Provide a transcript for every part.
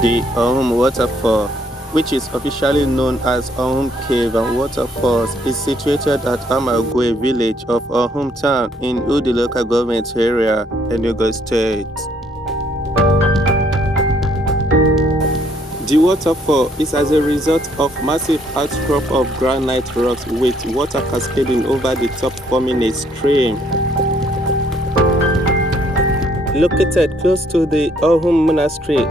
The Awhum Waterfall, which is officially known as Awhum Cave and Waterfalls, is situated at Amaugwe village of Ohum town in Udi Local Government Area, Enugu State. The waterfall is as a result of massive outcrop of granite rocks with water cascading over the top forming a stream. Located close to the Awhum Monastery,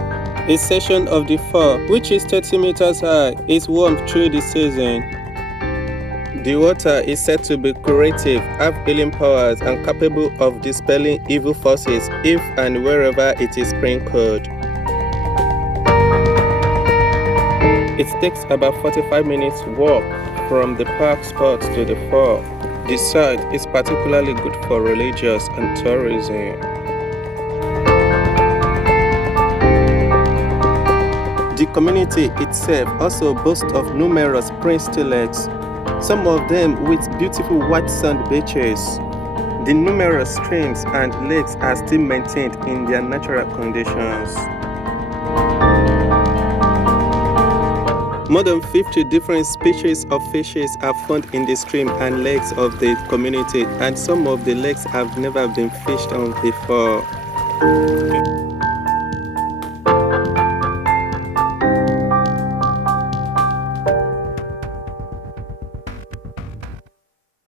a section of the fall, which is 30 meters high, is warm through the season. The water is said to be curative, have healing powers, and capable of dispelling evil forces if and wherever it is sprinkled. It takes about 45 minutes walk from the park spot to the fall. The site is particularly good for religious and tourism. The community itself also boasts of numerous pristine lakes, some of them with beautiful white sand beaches. The numerous streams and lakes are still maintained in their natural conditions. More than 50 different species of fishes are found in the stream and lakes of the community, and some of the lakes have never been fished on before.